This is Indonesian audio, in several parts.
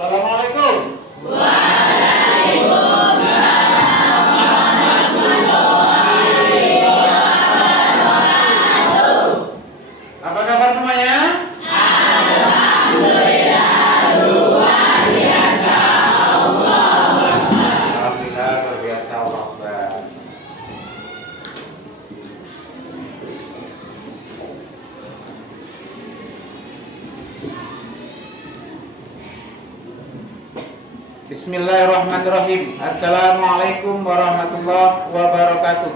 Assalamualaikum. Apa kabar semuanya? Alhamdulillah luar biasa Allah. Bismillahirrahmanirrahim. Assalamualaikum warahmatullahi wabarakatuh.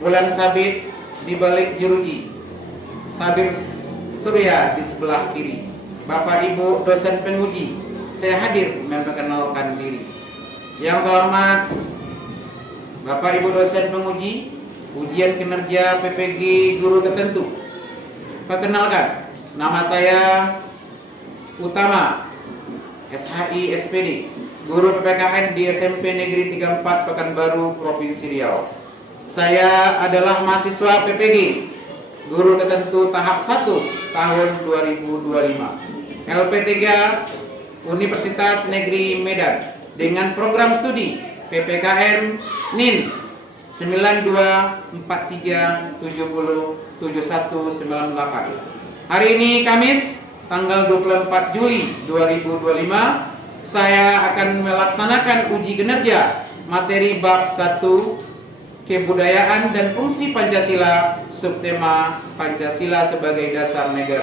Bulan sabit di balik jeruji, tabir surya di sebelah kiri. Bapak Ibu dosen penguji, saya hadir memperkenalkan diri. Yang terhormat Bapak Ibu dosen penguji ujian kinerja PPG guru tertentu. Perkenalkan, nama saya Utama SHI SPD, guru PPKN di SMP Negeri 34 Pekanbaru, Provinsi Riau. Saya adalah mahasiswa PPG guru tertentu tahap 1 tahun 2025 LP3 Universitas Negeri Medan dengan program studi PPKN NIN 9243707198. Hari ini Kamis tanggal 24 Juli 2025 saya akan melaksanakan uji kinerja materi bab 1 Kebudayaan dan Fungsi Pancasila, subtema Pancasila sebagai dasar negara.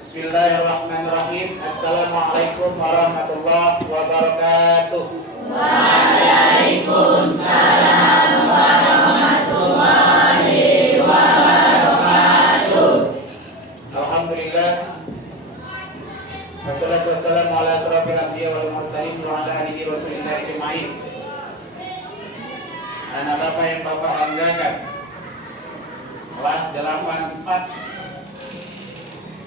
Bismillahirrahmanirrahim. Assalamualaikum warahmatullahi wabarakatuh. Waalaikumsalam warahmatullahi wabarakatuh. Alhamdulillah. Wassalatu wassalamu ala asrofil anbiya wal mursalin wa ala alihi rasulillahi ajma'in. Anak Bapak yang Bapak banggakan, kelas 84.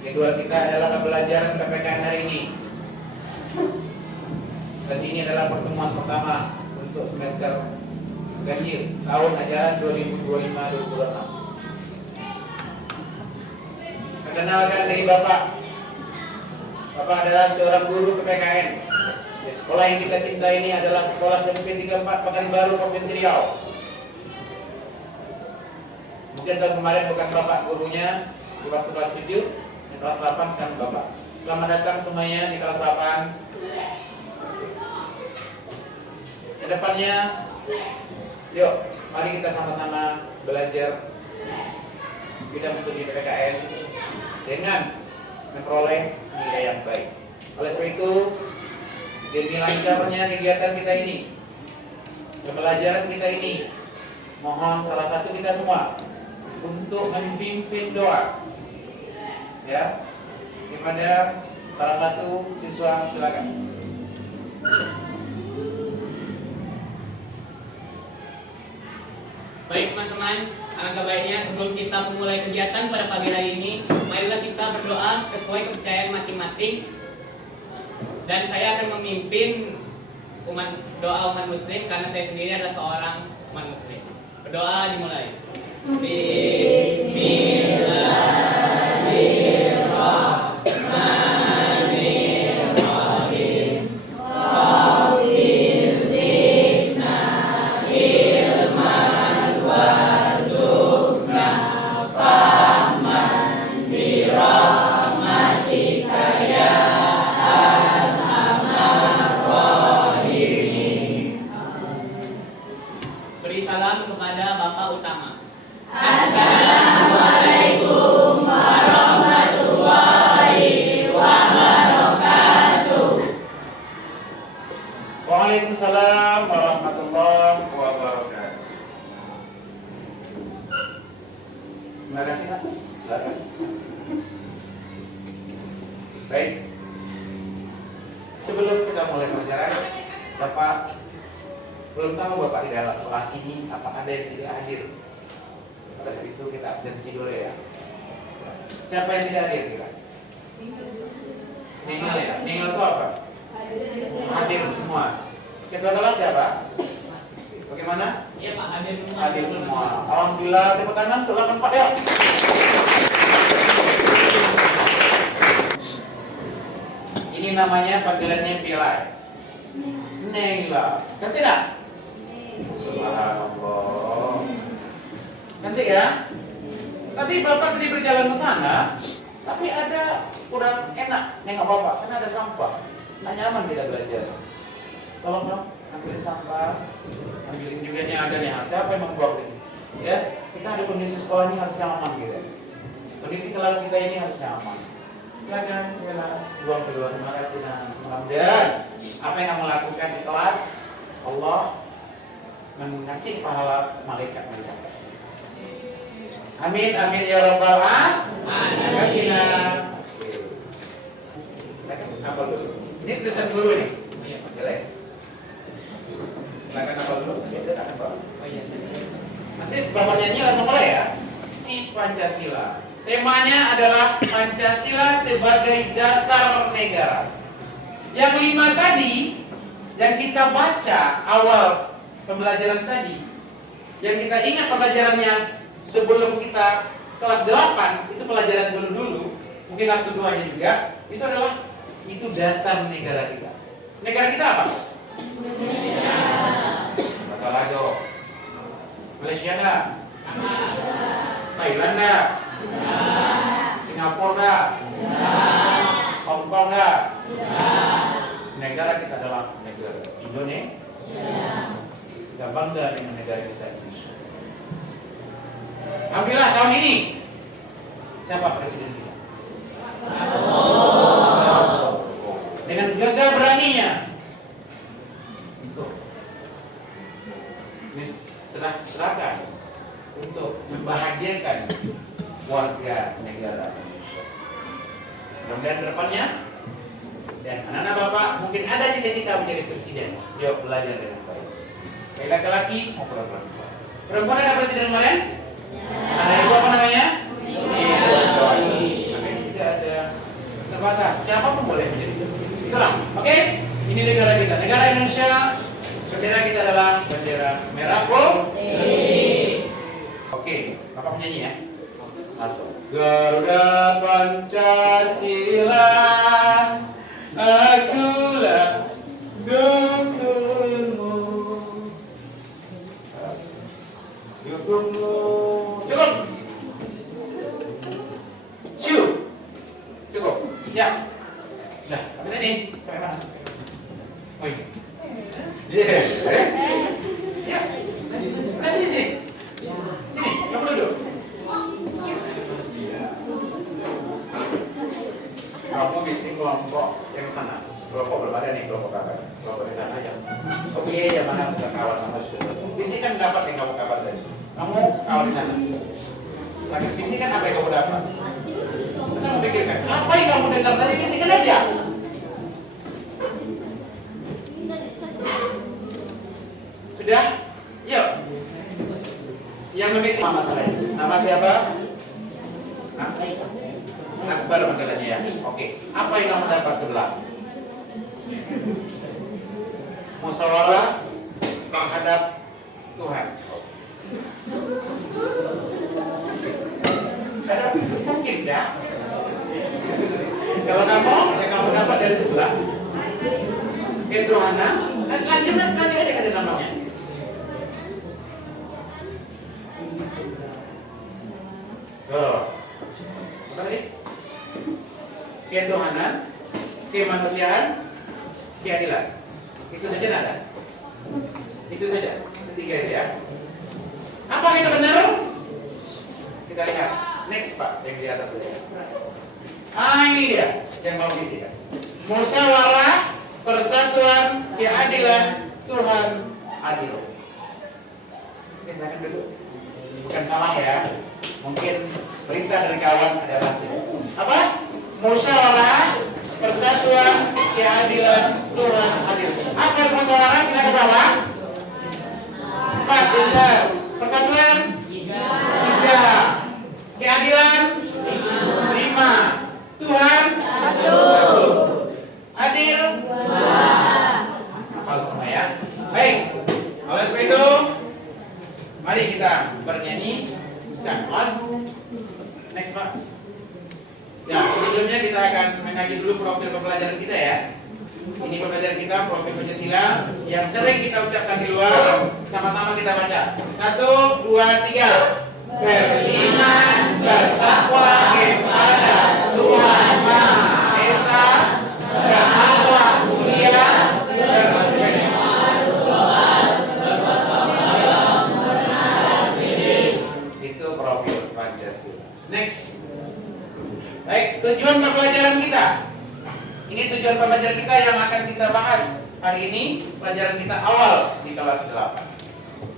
Jadwal kita adalah pembelajaran PPKN hari ini. Dan ini adalah pertemuan pertama untuk semester ganjil tahun ajaran 2025-2026. Perkenalkan dari Bapak. Bapak adalah seorang guru PPKN. Di sekolah yang kita cinta ini adalah sekolah SMP 34 Pekanbaru, Provinsi Riau. Mungkin tahun kemarin bukan Bapak gurunya di waktu kelas 7, di kelas 8 sekarang Bapak. Selamat datang semuanya di kelas 8. Kedepannya, yuk, mari kita sama-sama belajar bidang studi PPKN dengan memperoleh nilai yang baik. Oleh sebab itu, demi lancarnya kegiatan kita ini, pembelajaran kita ini, mohon salah satu kita semua untuk memimpin doa, ya, kepada salah satu siswa. Silakan. Baik teman-teman, alangkah baiknya sebelum kita memulai kegiatan pada pagi hari ini, marilah kita berdoa sesuai kepercayaan masing-masing. Dan saya akan memimpin doa umat muslim karena saya sendiri adalah seorang umat muslim. Berdoa dimulai. Bismillahirrahmanirrahim. Beri salam kepada Bapak Utama. Assalamualaikum warahmatullahi wabarakatuh. Waalaikumsalam warahmatullahi wabarakatuh. Terima kasih Pak. Silakan. Baik. Sebelum kita mulai pelajaran, Bapak belum tahu Bapak di dalam kelas ini apa ada yang tidak hadir. Pada saat itu kita absensi dulu ya. Siapa yang tidak hadir kita? Ninggal ya. Ninggal itu apa? Hadir semua. Ketua kelas siapa? Bagaimana? Iya Pak, Hadir semua. Alhamdulillah, tepuk tangan untuk 84 ya. Ini namanya panggilannya Bilal. Nela. Kan tidak? Subhanallah. Nanti ya. Tadi Bapak tadi berjalan ke sana, tapi ada kurang enak nengok Bapak karena ada sampah. Nggak nyaman kita belajar. Tolong dong, ambilin sampah, ambilin juga nih ada nih. Siapa yang membuang ini? Ya, kita ada kondisi sekolah ini harus nyaman gitu. Kondisi kelas kita ini harus nyaman. Silakan, ya, buang duluan. Terima kasih. Nah, mudah-mudahan apa yang kamu lakukan di kelas, Allah mengasih pahala malaikat mencapai. Amin, amin ya rabbal alamin. Terima kasih. Nah, apa dulu? Ini tulisan dulu nih. Jelek. Silakan apa dulu? Nanti Bapak nyanyi langsung mulai ya. Pancasila. Temanya adalah Pancasila sebagai dasar negara. Yang 5 tadi yang kita baca awal pembelajaran tadi, yang kita ingat pembelajarannya sebelum kita kelas 8, itu pelajaran dulu-dulu, mungkin kelas 2-nya juga, itu dasar negara kita. Negara kita apa? Indonesia. Masalah dong. Malaysia enggak? Thailand enggak? Singapura enggak? Hong Kong enggak? Negara kita adalah negara Indonesia. Kita bangga dengan negara kita Indonesia. Alhamdulillah tahun ini siapa presiden kita? Dengan gagah beraninya untuk serahkan untuk membahagiakan warga negara Indonesia. Mudah-mudahan ke depannya dan anak-anak Bapak mungkin ada cita-cita menjadi presiden. Yuk belajar dengan baik. Baik laki-laki maupun perempuan. Perempuan ada presiden kemarin? Ada ibu apa namanya? Tidak ada terbatas. Siapapun boleh menjadi presiden. Itulah. Oke? Ini negara kita. Negara Indonesia. Bendera kita adalah bendera merah putih. Oke, Bapak menyanyi ya. Masuk. Garuda Pancasila, akulah dukungmu. Dukungmu. Cukup. Cukup. Ya. Nah, habis ini. Sampai mana? Oh iya. Ya. Nah, sini. Sini, kamu duduk. Kamu bising kelompok yang sana. Kelompok belum ada nih, kelompok kakak. Kelompok di sana aja. Kamu pilih aja mana bisa kawan sama sudah. Bisikan dapat yang kamu kabar tadi. Kamu kawan di sana. Lagi bisikan apa yang kamu dapat. Terus kamu pikirkan, apa yang kamu dengar tadi, bisikan aja. Sudah? Yuk. Yang lebih sama masalahnya. Nama siapa? Akbar panggilannya ya. Oke. Apa yang kamu dapat sebelah? Musyawarah menghadap Tuhan. Mungkin ya. Kalau kamu, yang kamu dapat dari sebelah, ketuhanan, lanjut nanti aja kasih namanya. Apa tadi? Ketuhanan, kemanusiaan, keadilan. Itu saja nada. Itu saja. Ketiga itu ya. Apa kita benar? Kita lihat. Next Pak, yang di atas saja. Ini dia yang mau diisikan. Musyawarah, persatuan, keadilan, Tuhan adil. Oke, silakan duduk. Bukan salah ya. Mungkin perintah dari kawan adalah apa? Musyawarah, persatuan, keadilan, Tuhan adil. Apa musyawarah? Silakan Bapak. 4, benar. Persatuan? 3. Keadilan? 5. Tuhan? 1. Adil? 2. Hafal semua ya. Baik. Oleh sebab itu, mari kita bernyanyi dan lagu. Next Pak. Ya, sebelumnya kita akan mengaji dulu profil pembelajaran kita ya. Ini pembelajaran kita profil Pancasila yang sering kita ucapkan di luar. Sama-sama kita baca. 1, 2, 3. Beriman, bertakwa kepada Tuhan Maha Esa, berakhlak mulia, itu profil Pancasila. Next. Baik, tujuan pembelajaran kita. Ini tujuan pembelajaran kita yang akan kita bahas hari ini. Pelajaran kita awal di kelas 8.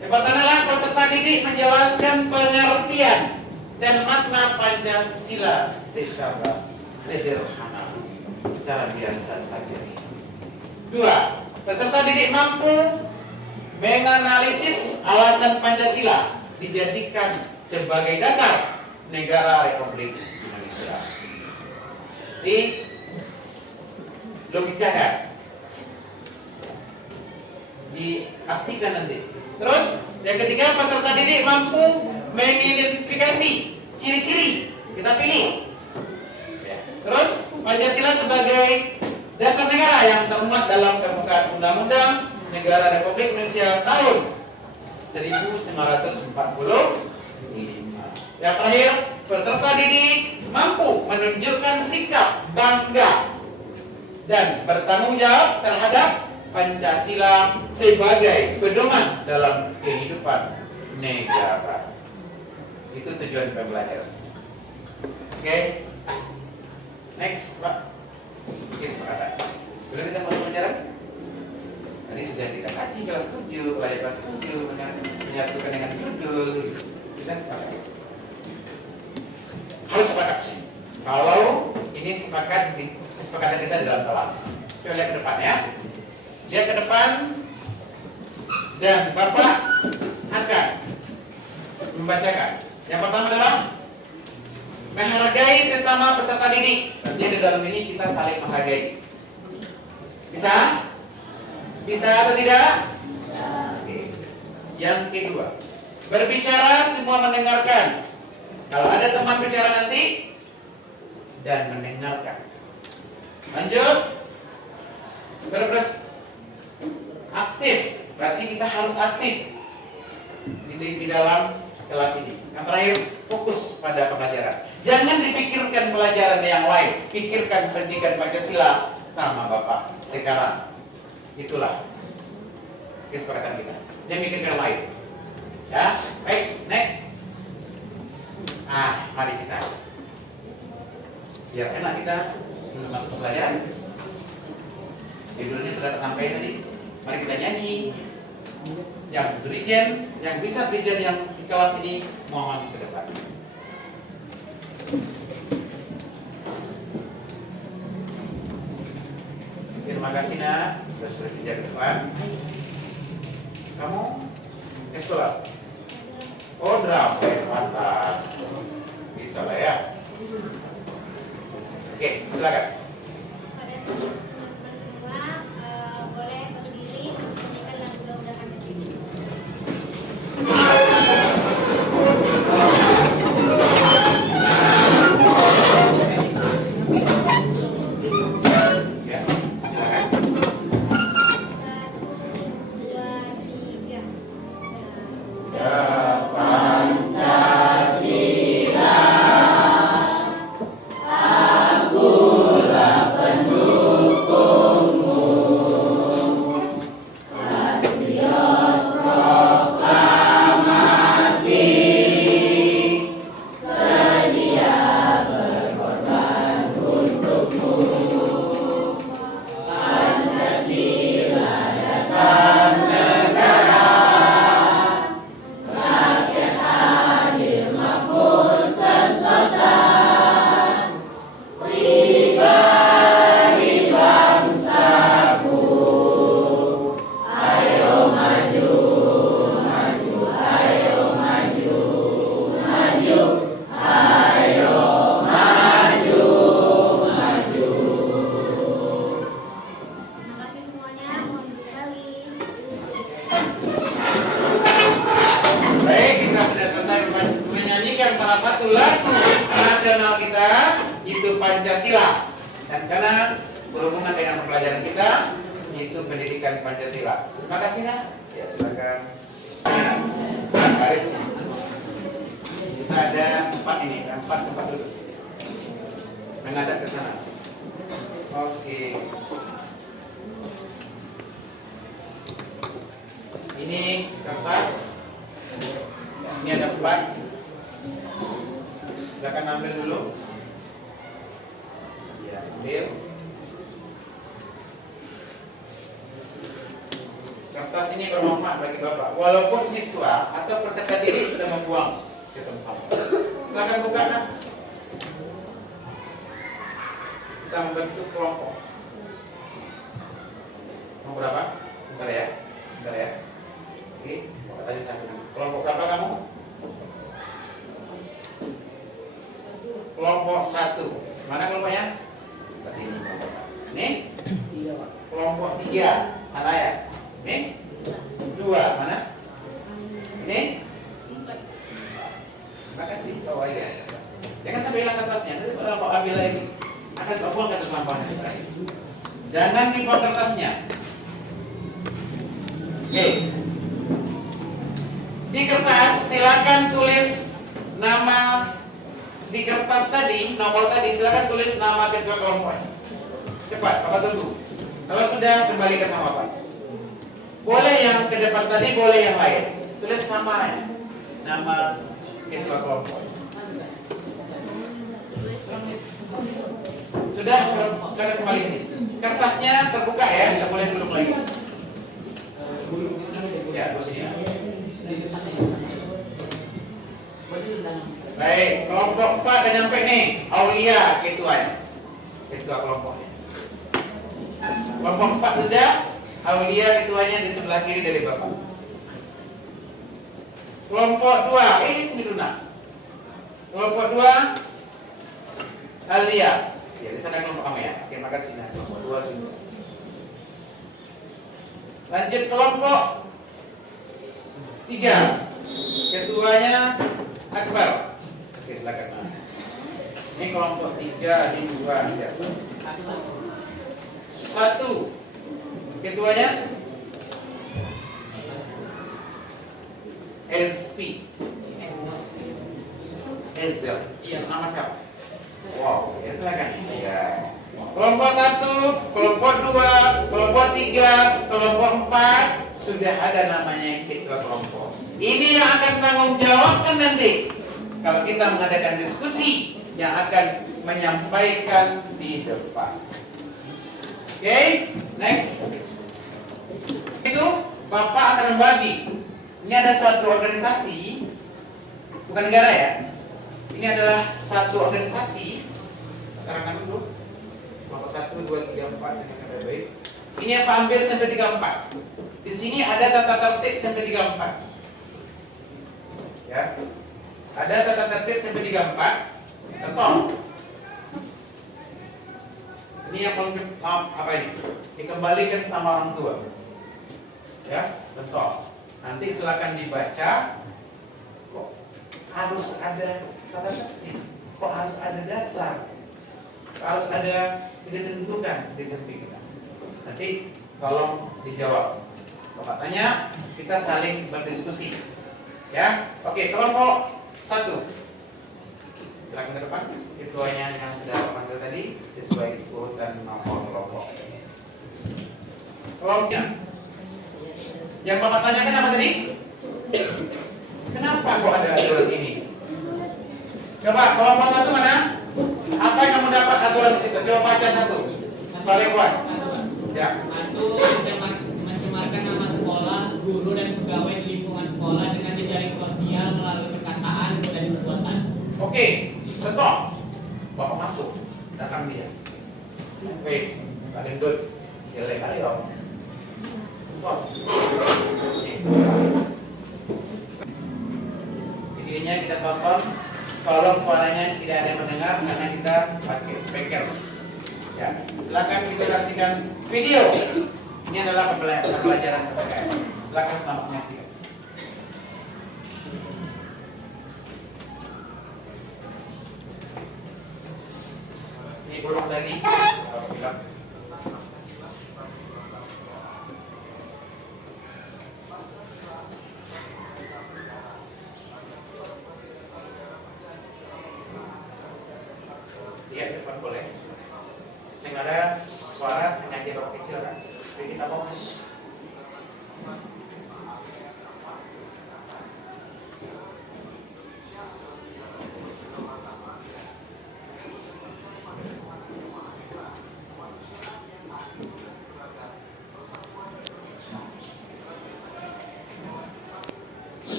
Yang pertama adalah peserta didik menjelaskan pengertian dan makna Pancasila secara sederhana, secara biasa saja. 2. Peserta didik mampu menganalisis alasan Pancasila dijadikan sebagai dasar negara Republik Indonesia. Di logikakan, diartikan nanti. Terus yang ketiga, peserta didik mampu mengidentifikasi ciri-ciri, kita pilih. Terus Pancasila sebagai dasar negara yang termuat dalam pembukaan Undang-Undang Negara Republik Indonesia tahun 1945. Yang terakhir, peserta didik mampu menunjukkan sikap bangga dan bertanggung jawab terhadap Pancasila sebagai pedoman dalam kehidupan negara. Itu tujuan pembelajaran. Oke. Next, Pak. Oke, sepakatan. Sebelum kita mulai pelajaran, tadi sudah kita kaji kelas 7, pelajaran kelas 7 menyatukan dengan judul. Kita sepakat. Harus sepakat sih. Kalau ini sepakat di kesepakatan kita dalam kelas. Coba lihat ke depan ya. Lihat ke depan dan Bapak akan membacakan. Yang pertama adalah menghargai sesama peserta didik. Jadi di dalam ini kita saling menghargai. Bisa? Bisa atau tidak? Oke. Yang kedua, berbicara semua mendengarkan. Kalau ada teman bicara nanti dan mendengarkan. Lanjut. Aktif, berarti kita harus aktif di dalam kelas ini. Yang terakhir, fokus pada pelajaran. Jangan dipikirkan pelajaran yang lain, pikirkan pendidikan Pancasila sama Bapak sekarang. Itulah kesepakatan kita. Jangan pikirkan lain. Ya, baik, next. Mari kita. Biar enak kita sebelum masuk ke pelajaran. Judulnya sudah tersampaikan tadi. Mari kita nyanyi. Yang berijan, yang bisa berijan yang di kelas ini mohon ke depan. Terima kasih nak, bersedia ke depan. Kamu sholat. Oh drum, pantas. Bisa lah ya. Oke, silakan. Pada teman-teman semua boleh berdiri untuk menyanyikan lagu Garuda Pancasila. Ya, silakan. 1, 2, 3. Terima kasih semuanya, mohon kembali. Baik, kita sudah selesai menyanyikan salah satu lagu nasional kita, itu Pancasila. Dan karena berhubungan dengan pelajaran kita, yaitu pendidikan Pancasila. Terima kasih nak. Ya silakan. Garisnya. Kita ada 4 ini, 4 tempat duduk. Menghadap ke sana. Oke. Ini kertas. Ini ada 4. Silakan ambil dulu. Ya, ambil. Kertas ini bermanfaat bagi Bapak. Walaupun siswa atau peserta didik sudah membuang ke tempat sampah. Silakan buka nak. Kita membentuk kelompok. Mau berapa? Bentar ya. Bentar ya. Oke, Bapak tadi sambil. Kelompok berapa kamu? Kelompok 1. Mana kelompoknya? Berarti ini kelompok 1. Ini? Kelompok 3. Sana ya. Ini? 2. Mana? Ini? Terima kasih. Bawa aja. Jangan sampai hilang kertasnya. Nanti kalau mau ambil lagi akan terbuang ke sampahnya. Jangan dibuang kertasnya. Oke. Di kertas silakan tulis nama. Di kertas tadi, nomor tadi, silakan tulis nama ketua kelompok. Cepat, Bapak tunggu. Kalau sudah, kembalikan sama Bapak. Boleh yang ke depan tadi, boleh yang lain. Tulis namanya. Nama ketua kelompok. Sudah, silakan kembali sini. Kertasnya terbuka ya, tidak boleh duduk lagi. Ya, terus sini. Baik, kelompok 4 udah nyampe nih. Aulia ketuanya. Ketua kelompoknya. Kelompok 4 sudah. Aulia ketuanya di sebelah kiri dari Bapak. Kelompok 2, sini dulu nak. Kelompok 2 Alia. Ya, di sana kelompok kamu ya. Oke, makasih nah. Kelompok 2 sini. Lanjut kelompok 3. Ketuanya Akbar. Oke, silakan. Ini kelompok 3, ini 2 di atas. 1. Ketuanya SP. Ezel. Iya, nama siapa? Wow, ya silakan. Iya. Kelompok 1, kelompok 2, kelompok 3, kelompok 4 sudah ada namanya ketua kelompok. Ini yang akan tanggung jawabkan nanti kalau kita mengadakan diskusi yang akan menyampaikan di depan. Oke, next. Itu Bapak akan membagi. Ini ada suatu organisasi, bukan negara ya. Ini adalah satu organisasi. Terangkan dulu. Nomor 1, 2, 3, 4 ini ada baik. Ini apa ambil sampai 34. Di sini ada tata tertib sampai 34. Ya. Ada tata tertib sampai 34. Contoh. Ini yang apa ini? Dikembalikan sama orang tua. Ya, contoh. Nanti silakan dibaca. Kok harus ada tata tertib? Kok harus ada dasar? Harus ada ditentukan di samping kita. Nanti tolong dijawab. Bapak tanya, kita saling berdiskusi. Ya, oke, kelompok 1. Silakan ke depan. Ketuanya yang sudah panggil tadi sesuai urutan nomor kelompok. Kelompoknya. Yang Bapak tanyakan apa tadi? Kenapa kok ada aturan ini? Coba kelompok 1 mana? Apa yang kamu dapat aturan di situ? Coba baca 1. Soal yang buat. Ya. 1. Mencemarkan nama sekolah, guru dan pegawai di lingkungan sekolah dengan jejaring sosial melalui perkataan dan perbuatan. Oke, contoh. Bapak masuk, datang dia. Oke, ada dut. Jelek kali dong. Contoh. Videonya kita tonton. Tolong suaranya tidak ada yang mendengar karena kita pakai speaker. Ya, silakan saksikan video. Ini adalah pembelajaran PPKN. Silakan selamat menyaksikan. titik buruk tadi. Bilang. Ya, depan boleh. Sehingga ada suara sengaja kecil kan. Jadi kita fokus.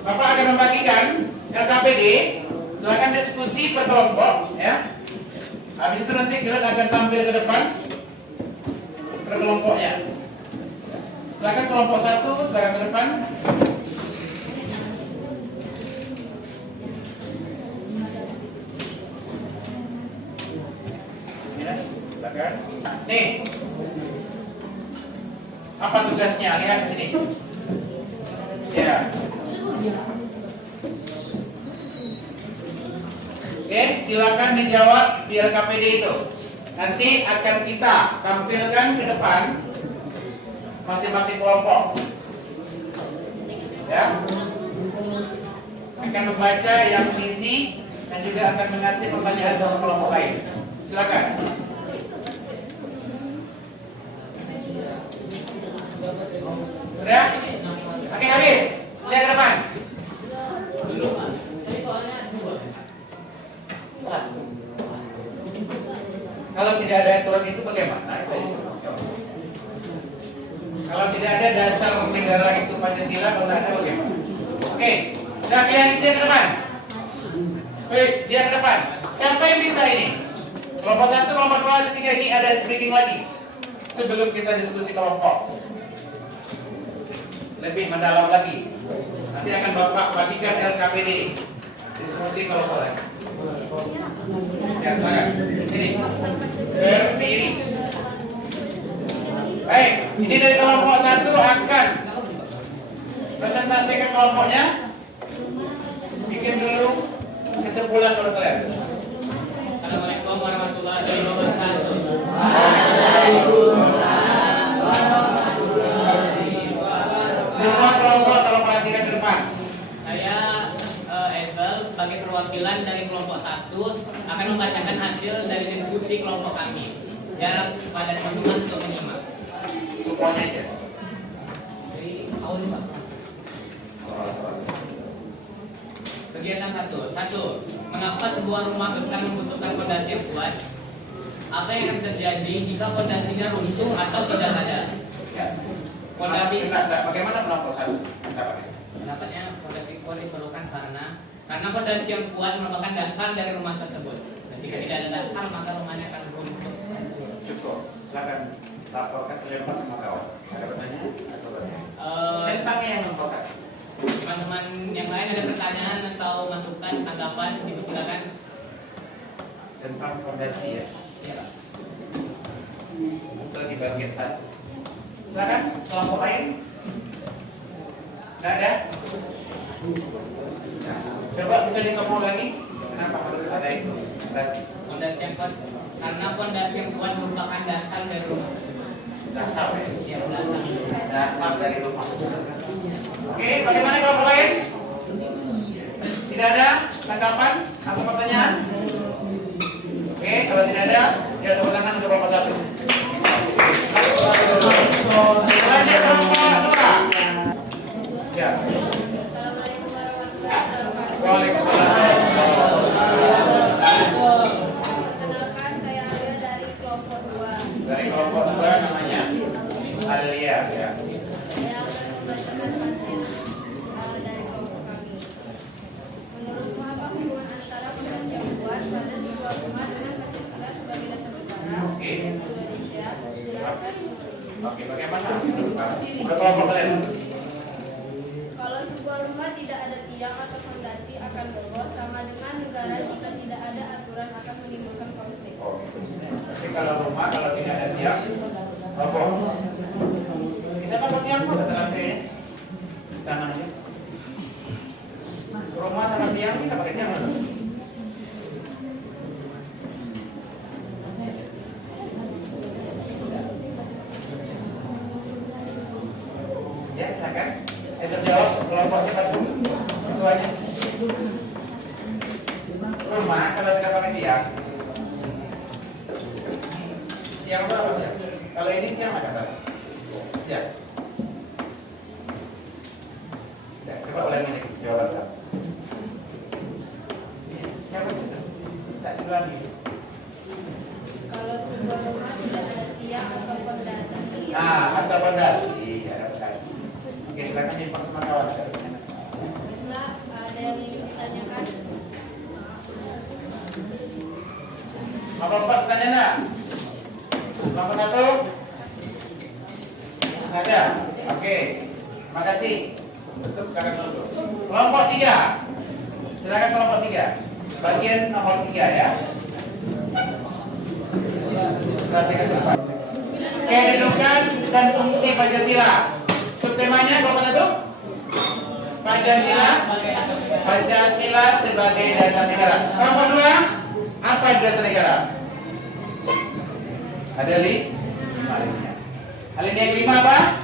Bapak akan membagikan LKPD, silakan diskusi per kelompok ya. Habis itu nanti kalian akan tampil ke depan per kelompoknya. Silakan kelompok 1, silakan ke depan. Ya, silakan. Nih, apa tugasnya? Lihat di sini. Ya. Oke, silakan dijawab di LKPD itu. Nanti akan kita tampilkan ke depan masing-masing kelompok. Ya. Akan membaca yang diisi dan juga akan mengasih pertanyaan ke kelompok lain. Silakan. Sudah? Oke, habis. Lihat ke depan. Kalau tidak ada aturan itu bagaimana? Kalau tidak ada dasar negara itu Pancasila, kalau tidak ada bagaimana? Oke, nah dia ke depan. Baik, dia ke depan. Siapa yang bisa ini? Kelompok 1, kelompok 2, 3 ini ada speaking lagi. Sebelum kita diskusi kelompok lebih mendalam lagi. Nanti akan Bapak bagikan LKPD diskusi kelompok lagi. Ya, silakan. Sini. Berdiri. Baik, ini dari kelompok 1 akan presentasikan kelompoknya. Bikin dulu kesimpulan menurut kalian. Assalamualaikum warahmatullahi wabarakatuh. Semua kelompok tolong perhatikan ke depan. Saya Ezel sebagai perwakilan dari kelompok 1 akan membacakan hasil dari diskusi kelompok kami. Ya, pada teman-teman untuk menyimak. Semuanya aja. Jadi, awal Pak. Kegiatan 1. Mengapa sebuah rumah besar membutuhkan fondasi yang kuat? Apa yang akan terjadi jika fondasinya runtuh atau tidak ada? Ya. Fondasi Bagaimana kelompok 1? Pendapatnya fondasi kuat diperlukan karena fondasi yang kuat merupakan dasar dari rumah tersebut. Jadi Jika tidak ada dasar, maka rumahnya akan runtuh. Cukup. Silakan laporkan lempar sama kawan. Ada pertanyaan atau pertanyaan? Eh, Tentang yang memposat. Teman-teman yang lain ada pertanyaan atau masukan, tanggapan, silakan. Tentang fondasi ya. Untuk di bagian satu. Silakan kelompok lain. Nggak ada? Nah, coba bisa dikemau lagi. Kenapa harus ada itu? Fondasi. Fondasi yang kuat, karena fondasi yang kuat merupakan dasar dari rumah. Dasar ya. Ya, dasar. Dasar dari rumah. Oke, bagaimana kelompok lain? Tidak ada tanggapan atau pertanyaan? Oke, kalau tidak ada, ya tepuk tangan untuk kelompok satu. Lanjut kelompok dua. Ya. Assalamualaikum warahmatullahi wabarakatuh. Waalaikumsalam. Perkenalkan, saya Alia dari kelompok 2. Dari kelompok dua namanya Alia ya. Saya akan membacakan pasien dari kelompok kami. Menurutmu apa hubungan antara fondasi yang kuat pada sebuah rumah dengan Pancasila sebagai dasar negara Oke. Indonesia? Jelaskan. Oke, bagaimana? Udah kelompok kalian? Kalau sebuah rumah tidak ada tiang atau fondasi akan roboh, sama dengan negara jika tidak ada aturan akan menimbulkan konflik. Oh, tapi kalau rumah kalau tidak ada tiang, roboh. Bisa pakai tiang kok, kata saya. Tangan aja. Rumah tanpa tiang kita pakai tiang. Ya, silakan. Saya jawab kelompok cepat ketuanya. Rumah kalau tidak pakai tiang, tiang berapa ya? Kalau ini tiang ada atas. Ya. Ya, coba ulangi nih jawaban kamu. Siapa itu? Tak diulangi. Kalau sebuah rumah tidak ada tiang atau fondasi, Nah, ada fondasi, ada fondasi. Oke, silakan nyimpang sama kawan. setelah ada yang ingin ditanyakan. Nomor 4 tanya enggak? Nomor 1? Ada? Oke. Makasih. Tutup sekarang dulu. Kelompok 3. Silakan kelompok 3. Bagian nomor 3 ya. Selesaikan depan. Kedudukan dan fungsi Pancasila. Subtemanya kelompok 1? Pancasila. Pancasila sebagai dasar negara. Kelompok 2? Apa itu dasar negara? Ada lima alinea. Alinea yang kelima apa?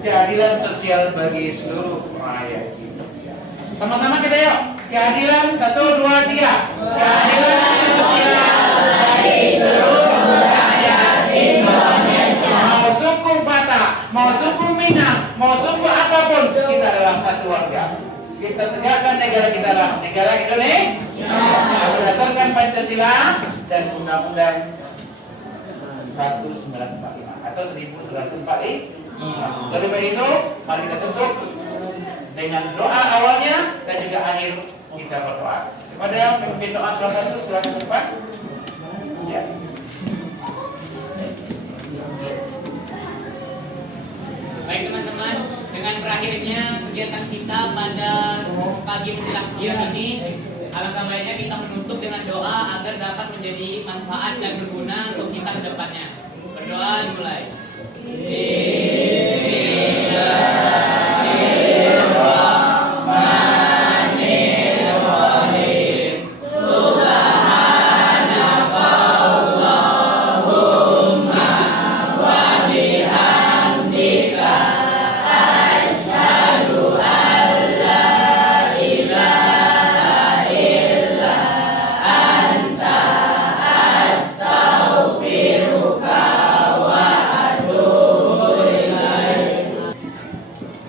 Keadilan sosial bagi seluruh rakyat Indonesia. Sama-sama kita yuk. Keadilan 1, 2, 3. Keadilan sosial bagi seluruh rakyat Indonesia. Mau suku Batak, mau suku Minang, mau suku apapun, kita adalah satu warga. Kita tegakkan negara kita lah, negara Indonesia berdasarkan Pancasila dan Undang-Undang 1945 atau 1945. Lebih baik itu, mari kita tutup dengan doa awalnya dan juga akhir kita berdoa. Kepada pemimpin doa kelas 1 silakan depan. Ya. Baik teman-teman, dengan berakhirnya kegiatan kita pada pagi menjelang siang ini, alangkah baiknya kita menutup dengan doa agar dapat menjadi manfaat dan berguna untuk kita ke depannya. Berdoa dimulai.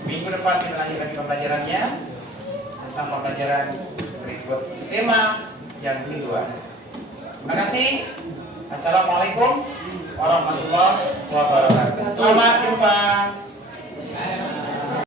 Minggu depan kita lanjut lagi pembelajarannya tentang pembelajaran berikut tema yang kedua. Terima kasih. Assalamualaikum warahmatullahi wabarakatuh. Selamat jumpa.